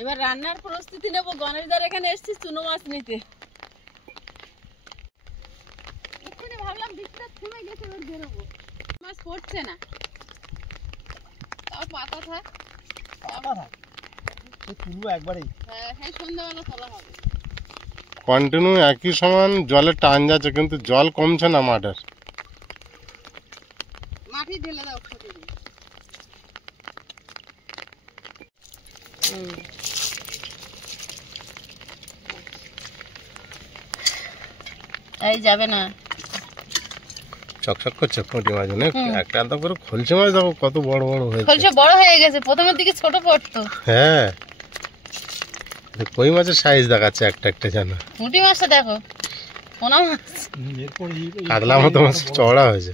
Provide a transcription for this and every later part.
এবার রান্নার প্রস্তুতি নেব। গণেশদার এখানে এসেছি চুনো মাছ নিতে। এক্ষুনি ভাবলাম বৃষ্টিটা থেমে গেছে, এবার বেরোবো। মাছ পড়ছে না, তাও পাতা থাক। হ্যাঁ, সন্ধ্যাবেলা তোলা হবে। কন্টিনিউ একই সমান জলের টান যাচ্ছে, কিন্তু জল কমছে না মাঠের। মাটি ঢেলে দাও। এই যাবে না, চকচক করছে পুঁটি মাছ অনেক। একটা আধা করে খলছে মাছ দেখো কত বড় বড় হয়েছে। খলছে বড় হয়ে গেছে, প্রথমের দিকে ছোট পড়তো। হ্যাঁ, কই মাছের সাইজ দেখাচ্ছে একটা একটা যেন। পুঁটি মাছটা দেখো, পোনা মাছ কাতলা মতো মাছ চওড়া হয়েছে।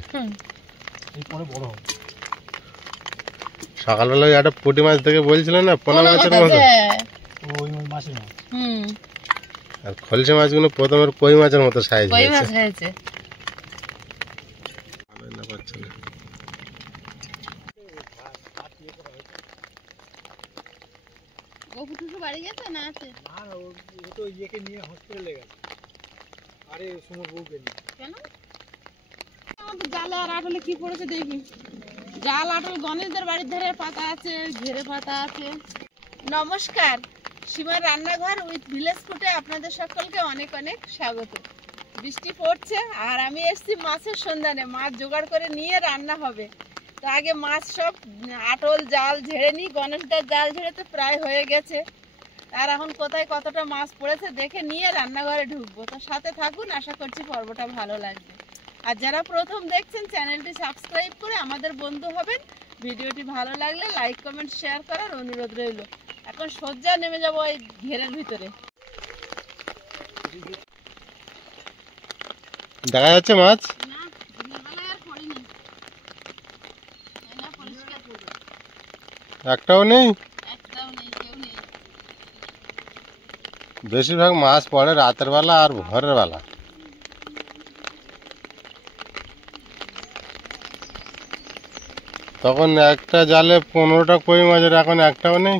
সকালবেলা একটা পুঁটি মাছ থেকে বলছিল না পোনা মাছের মতো, আর খলছে মাছগুলো প্রথমের কই মাছের মতো সাইজ হয়েছে। বাড়ি গেছে না আছে? কেন জালে আর আটলে কি পড়েছে দেখি। জাল আটল গণেশদের বাড়ির ধারে পাতা আছে, ঘেরে পাতা আছে। নমস্কার, সীমার রান্নাঘর উইথ ভিলেজ ফুডে আপনাদের সকলকে অনেক অনেক স্বাগত। বৃষ্টি পড়ছে আর আমি এসেছি মাছের সন্ধানে। মাছ জোগাড় করে নিয়ে রান্না হবে। তো আগে মাছ সব আটল জাল ঝেড়ে নিই। গণেশদার জাল ঝেড়ে তো প্রায় হয়ে গেছে। আর এখন কোথায় কতটা মাছ পড়েছে দেখে নিয়ে রান্নাঘরে ঢুকবো। তো সাথে থাকুন, আশা করছি পর্বটা ভালো লাগবে। আর যারা প্রথম দেখছেন চ্যানেলটি সাবস্ক্রাইব করে আমাদের বন্ধু হবেন। ভিডিওটি ভালো লাগলে লাইক কমেন্ট শেয়ার করার অনুরোধ রইল। এখন সজ্জা নেমে যাবো এই ঘেরের ভিতরে। দেখা যাচ্ছে মাছ একটাও নেই। বেশিরভাগ মাছ পড়ে রাতের বেলা আর ভোরের বেলা। তখন একটা জালে 15টা কই মাছের, এখন একটাও নেই।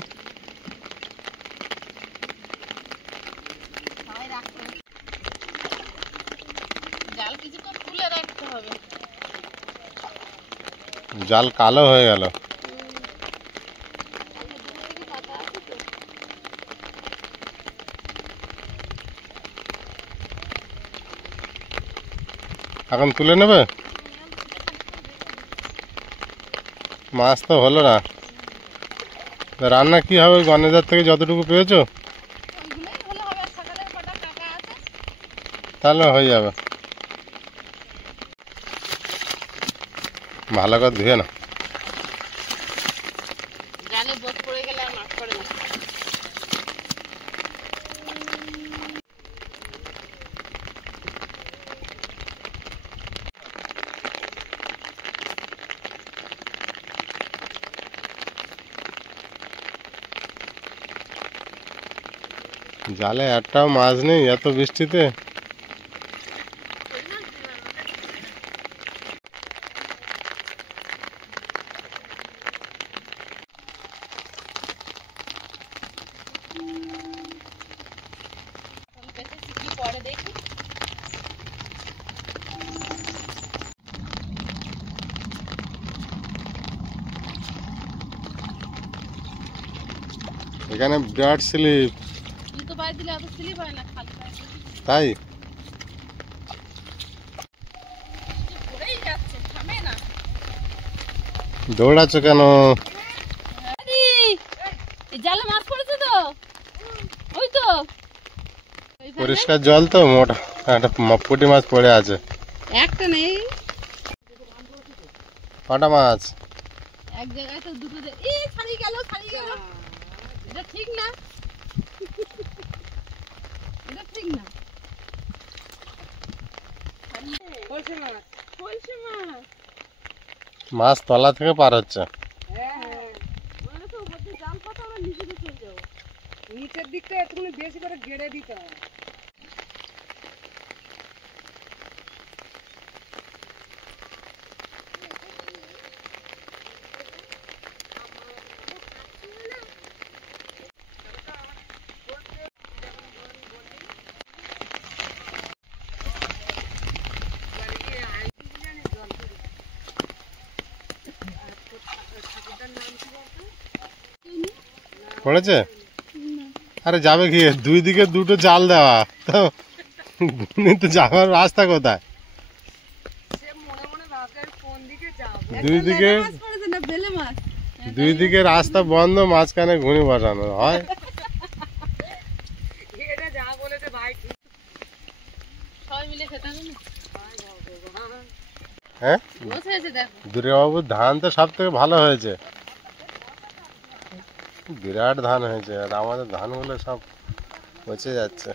জাল কালো হয়ে গেল। এখন তুলে নেবে? মাছ তো হলো না, রান্না কি হবে? গণেশদার থেকে যতটুকু পেয়েছো তাহলে হয়ে যাবে। ভালো করে ধুয়ে না। জালে একটাও মাছ নেই এত বৃষ্টিতে। এখানে বিরাট স্লিপ। তাই দৌড়াচ্ছ কেন? জালে মাছ পড়েছে তো, ওই তো পরিষ্কার জল তো, মোটা একটা পুঁটি মাছ পড়ে আছে। একটা নেই, কটা মাছ? এক জায়গায় তো দুটো। ছাড়িয়ে গেল, এটা ঠিক না, এটা ঠিক না। মাছ তলা থেকে পার হচ্ছে। নিচের দিকটা একটু বেশি করে গেড়ে দিতে হয়। পড়েছে? আরে যাবে কি, দুই দিকে দুটো জাল দেওয়া, তো তো যাওয়ার রাস্তা কোথায়? দুই দিকে রাস্তা বন্ধ, মাঝখানে ঘুড়ি বসানো হয়। হ্যাঁ, দুর্গাবাবুর ধান তো সব থেকে ভালো হয়েছে, বিরাট ধান হয়েছে, আর আমাদের ধানগুলো সব পচে যাচ্ছে।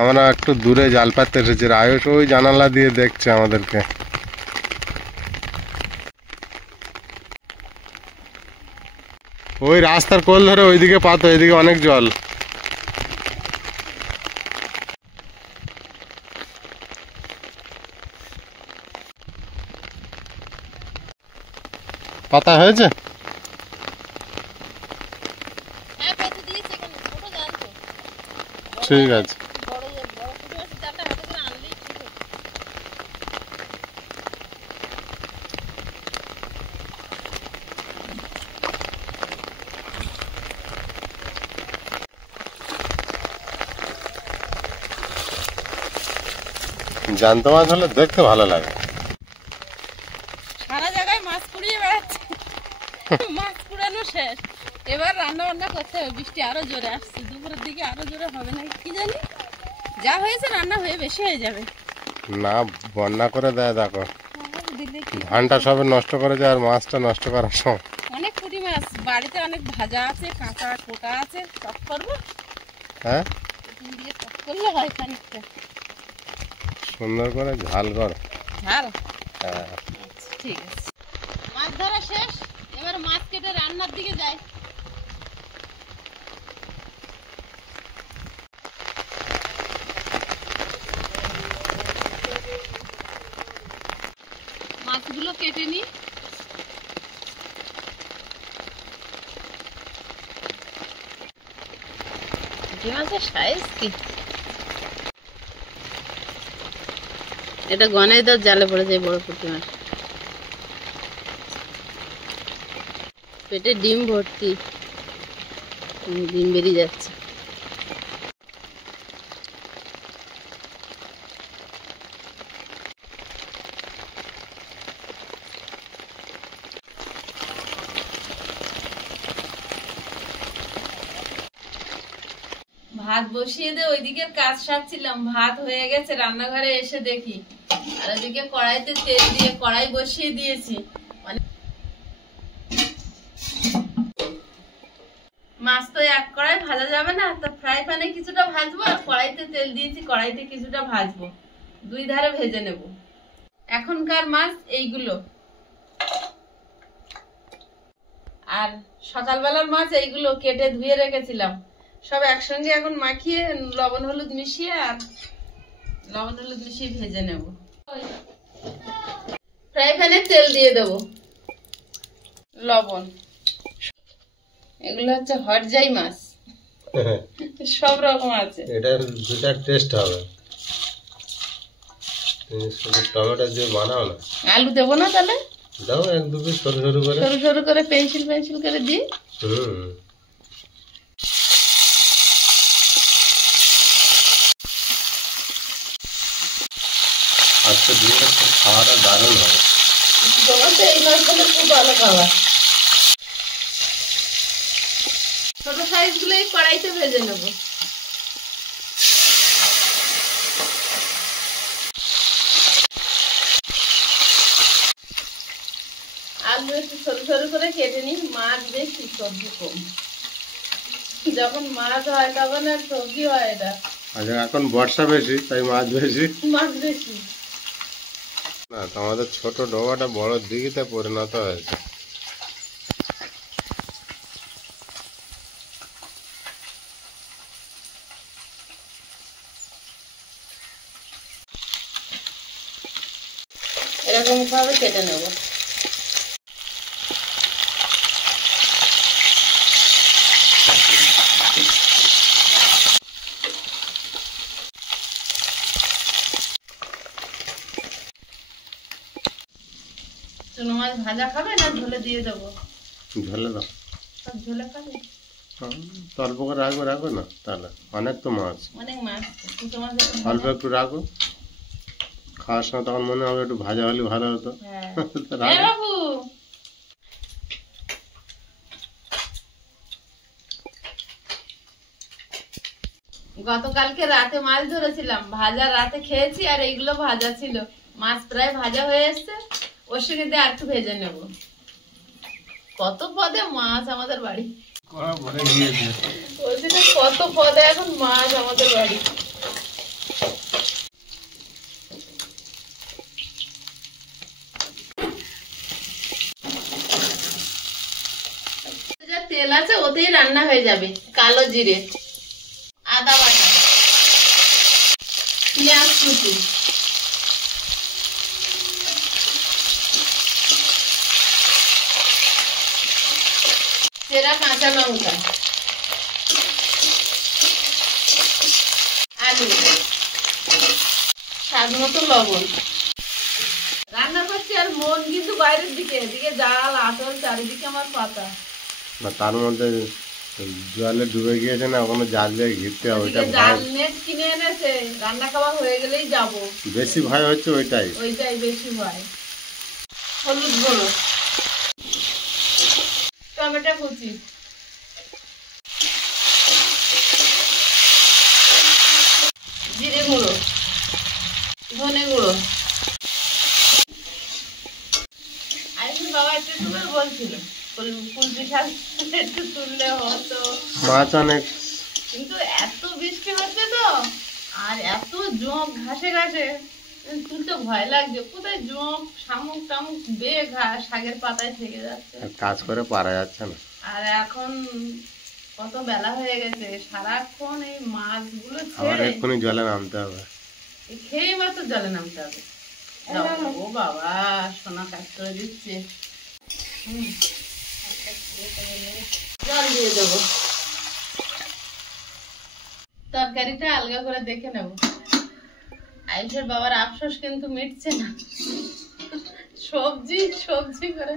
আমরা একটু দূরে জাল পাততে এসেছি, আয়ুষ ওই জানালা দিয়ে দেখছে আমাদেরকে। ওই রাস্তার কোল ধরে ওইদিকে পাতো, এদিকে অনেক জল। পাতা হয়েছে? ঠিক আছে। জ্যান্ত মাছ হলে দেখতে ভালো লাগে। সারা জায়গায় মাছ কুড়িয়ে বেড়াচ্ছে, মাছ কুড়ানো শেষ, এবার রান্না বান্না করতে হবে। বৃষ্টি আরো জোরে আসছে, দুপুরের দিকে আরো জোরে হবে না কি জানি, যা হয়েছে রান্না হয়ে বেশি হয়ে যাবে। না, বন্যা করে দেয় দেখো, ধানটা সবে নষ্ট করে যায় আর মাছটা নষ্ট করার সময়। অনেক পুঁটি মাছ বাড়িতে, অনেক ভাজা আছে, কাঁচা কোটা আছে, টক করবো। হ্যাঁ, দিয়ে টক করলে হয় খানিকটা, সুন্দর করে ঝাল করো। ঝাল? হ্যাঁ, ঠিক আছে। মাছ ধরা শেষ, এবার মাছ কেটে রান্নার দিকে যাই। মাছগুলো কেটে নি। মাছের সাইজ কি, এটা গনেদার জালে পড়ে যায়, বড় পুঁটি মাছ। পেটে ডিম ভর্তি, ডিম বেরিয়ে যাচ্ছে। ভাত বসিয়ে দিয়ে ওইদিকে কাজ সারছিলাম, ভাত হয়ে গেছে, রান্নাঘরে এসে দেখি আর ওইদিকে কড়াইতে তেল দিয়ে কড়াই বসিয়ে দিয়েছি। মাছ তো এক কড়াই ভাজা যাবে না, তো ফ্রাই প্যানে কিছুটা ভাজবো আর কড়াইতে তেল দিয়েছি, কড়াইতে কিছুটা ভাজবো, দুই ধারে ভেজে নেব। এখনকার মাছ এইগুলো, আর সকালবেলার মাছ এইগুলো কেটে ধুয়ে রেখেছিলাম, সব একসঙ্গে এখন মাখিয়ে লবণ হলুদ মিশিয়ে ভেজে নেব। ফ্রাই প্যানে তেল দিয়ে দেব, লবণ, এগুলো হচ্ছে হরজাই মাছ, সব রকম আছে। এটার দুটা টেস্ট হবে, টমেটো দিয়ে বানাও না। আলু দেবো না তাহলে? দাও, এক দু পিস সরু সরু করে পেন্সিল করে দিই। আজকে দিনটা খাওয়াটা দারুণ হবে। তোমার তো এই মাছগুলো খুব ভালো খাবার। ছোট সাইজ গুলো এই কড়াইতে ভেজে নেব। আলু একটু সরু সরু করে কেটে নিই, মাছ বেশি সবজি কম, যখন মাছ হয় তখন আর সবজি হয় না। আচ্ছা, এখন বর্ষা বেশি তাই মাছ বেশি। না, তোমাদের ছোট ডোবাটা বড় দিঘিতে পরিণত হয়েছে। এরকম ভাবে কেটে নেব। মাছ ভাজা খাবে না ঝোলে দিয়ে দেবো? ঝোলে দাও। সব ঝোলে খাবে? তো অল্প করে রাখবে না তাহলে, অনেক তো মাছ, অনেক মাছ তো, তোমার অল্প একটু রাখো, খাওয়ার সময় তখন মনে হবে একটু ভাজা হলে ভালো হতো। হ্যাঁ বাবু, গতকালকে রাতে মাছ ধরেছিলাম, ভাজা রাতে খেয়েছি, আর এইগুলো ভাজা ছিল। মাছ প্রায় ভাজা হয়ে এসছে, ওর সঙ্গে দিয়ে আর একটু ভেজে নেব। কত পদে মাছ আমাদের বাড়ি, কত পদে এখন মাছ আমাদের বাড়ি। যা তেল আছে ওতেই রান্না হয়ে যাবে। কালো জিরে, আদা বাটা, পেঁয়াজ কুচি, চেরা কাঁচা লঙ্কা, আলু, স্বাদ মতো লবণ। রান্না করছি আর মন কিন্তু বাইরের দিকে, এদিকে জাল আটল, চারিদিকে আমার পাতা। না তার মধ্যে জলে ডুবে গিয়েছে না, ওখানে জাল দিয়ে ঘিরতে হবে। ওইটা জাল নেট কিনে এনেছে, রান্না খাওয়া হয়ে গেলেই যাব। বেশি ভয় হচ্ছে ওইটাই বেশি ভয়। হলুদ গুঁড়ো, টমেটো কুচি, জিরে গুঁড়ো, ধনে গুঁড়ো। আইসুর বাবা একটু করে বলছিল কুলপি শাক একটু তুললে হতো, মাছ অনেক, কিন্তু এত বৃষ্টি হচ্ছে তো, আর এত জোঁক ঘাসে ঘাসে তুলতে ভয় লাগছে। কোথায় জোঁক শামুক টামুক বেয়ে শাকের পাতায় থেকে যাচ্ছে, কাজ করে পারা যাচ্ছে না। আর এখন কত বেলা হয়ে গেছে, সারাক্ষণ এই মাছগুলো আবার ছেড়ে এক্ষুনি জলে নামতে হবে, খেয়ে মাত্র জলে নামতে হবে। ও বাবা, সোনা কাজ করে দিচ্ছে। জল দিয়ে দেবো, তরকারিটা আলগা করে দেখে নেব। আইসের বাবার আফসোস কিন্তু মিটছে না, সবজি সবজি করে।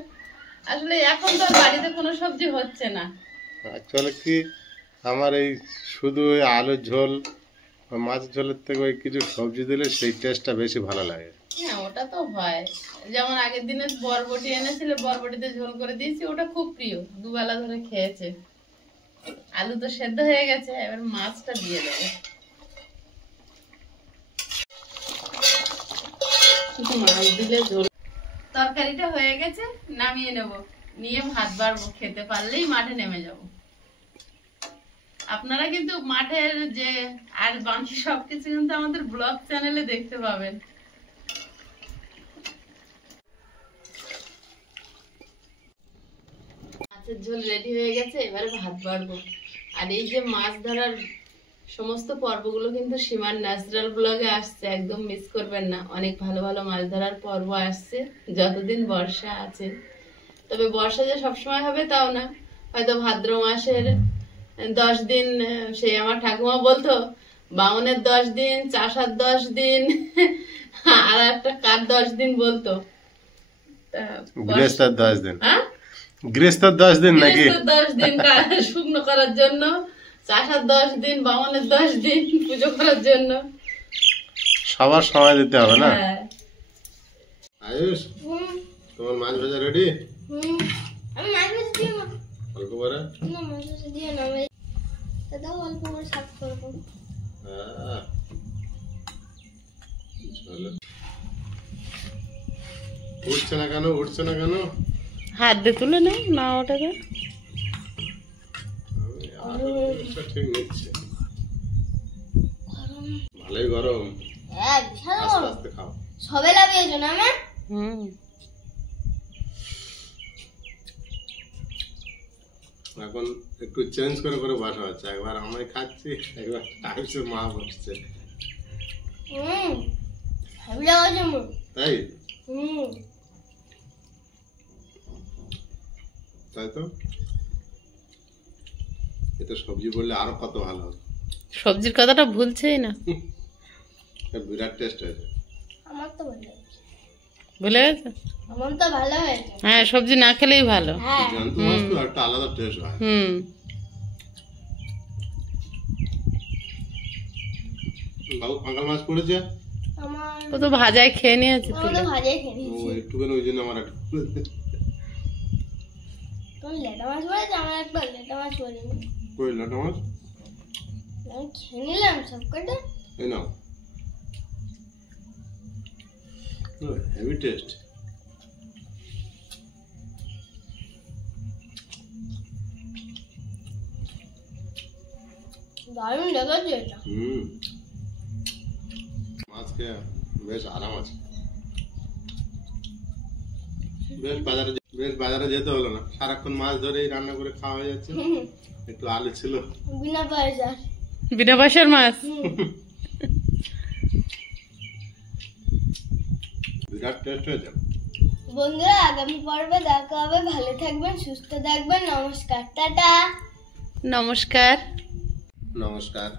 আসলে এখন তো আর বাড়িতে কোনো সবজি হচ্ছে না। অ্যাকচুয়ালি কি আমার এই শুধু ওই আলুর ঝোল, মাছের ঝোলের থেকে ওই কিছু সবজি দিলে সেই টেস্টটা বেশি ভালো লাগে। হ্যাঁ ওটা তো হয়, যেমন আগের দিনে বরবটি এনেছিল, বরবটিতে ঝোল করে দিয়েছি, ওটা খুব প্রিয়, দুবেলা ধরে খেয়েছে। আলু তো সেদ্ধ হয়ে গেছে, এবার মাছটা দিয়ে দেবো। মাছ দিলে ঝোল। তরকারিটা হয়ে গেছে, নামিয়ে নেব, নিয়ে ভাত বাড়বো, খেতে পারলেই মাঠে নেমে যাব। আপনারা কিন্তু মাঠের যে আর বাকি সবকিছু কিন্তু আমাদের ব্লগ চ্যানেলে দেখতে পাবেন। মাছের ঝোল রেডি হয়ে গেছে, এবারে ভাত বাড়বো। আর এই যে মাছ ধরার সমস্ত পর্বগুলো কিন্তু সীমার ন্যাচারাল ব্লগে আসছে, একদম মিস করবেন না। অনেক ভালো ভালো মাছ ধরার পর্ব আসছে যতদিন বর্ষা আছে। তবে বর্ষা যে সবসময় হবে তাও না, হয়তো ভাদ্র মাসের 10 দিন, সেই আমার ঠাকুমা বলতো বাউনের 10 দিন, চাষার 10 দিন, আর একটা কার 10 দিন বলতো, গৃহস্থের 10 দিন। হ্যাঁ, গৃহস্থের 10 দিন নাকি? 10 দিন শুকনো করার জন্য, চাষার 10 দিন, বাউনের 10 দিন পুজো করার জন্য। সবার সময় দিতে হবে না? হ্যাঁ। আয়ুষ, তোমার মাছ ভাজা রেডি? আমি মাছ ভাজা দিই না। অল্প করে? না, মাছ ভাজা দিও না, আমি দাদা অল্প করে শাক করবো। হ্যাঁ, চলো। উঠছে না কেন, উঠছে না কেন? হাত দিয়ে তুলে নাও না, ওটাকে ঠিক নিচ্ছে, ভালোই গরম। হ্যাঁ, বিশাল আস্তে গরম। আস্তে খাও। সবে লাগিয়েছো না মা? এখন একটু চেঞ্জ করে করে বসা হচ্ছে, একবার আমি খাচ্ছি, একবার আয়ুষের মা বসছে। সবে লাগাইছো মা? তাই? তাই তো, এতে সবজি বললে আরো কত ভালো হবে। সবজির কথাটা ভুলছেই না, বিরাট টেস্ট হয়েছে। আমার তো ভালো লাগছে। ভুলে গেছে। আমার তো ভালো হয়েছে। হ্যাঁ, সবজি না খেলেই ভালো। হ্যাঁ জ্যান্ত মাছ তো একটা আলাদা টেস্ট হয়। বাবু ফাঙ্গাল মাছ পড়েছে, আমার ও তো ভাজায় খেয়ে নিয়েছে আমরা তুলে। ভাজাই খেয়ে ও নিয়েছি। একটুখানি ওই জন্য আমার একটু তোমার লেটা মাছ পড়েছে, আমার একটা লেটা মাছ পড়েনি। কই লাটা মাছ আমি খেয়ে নিলাম সব কটা। এই নাও, হেভি টেস্ট। দারুণ লেগেছে এটা। মাছকে বেশ আরাম আছে। বেশ বাজারে যেতে হলো না, সারাক্ষণ মাছ ধরেই রান্না করে খাওয়া হয়ে যাচ্ছে। একটু আলু ছিল, বিনা পয়সা। বিনা পয়সার মাছ। বিরাট টেস্ট হয়েছে। বন্ধুরা, আগামী পর্বে দেখা হবে। ভালো থাকবেন, সুস্থ থাকবেন। নমস্কার, টাটা। নমস্কার। নমস্কার।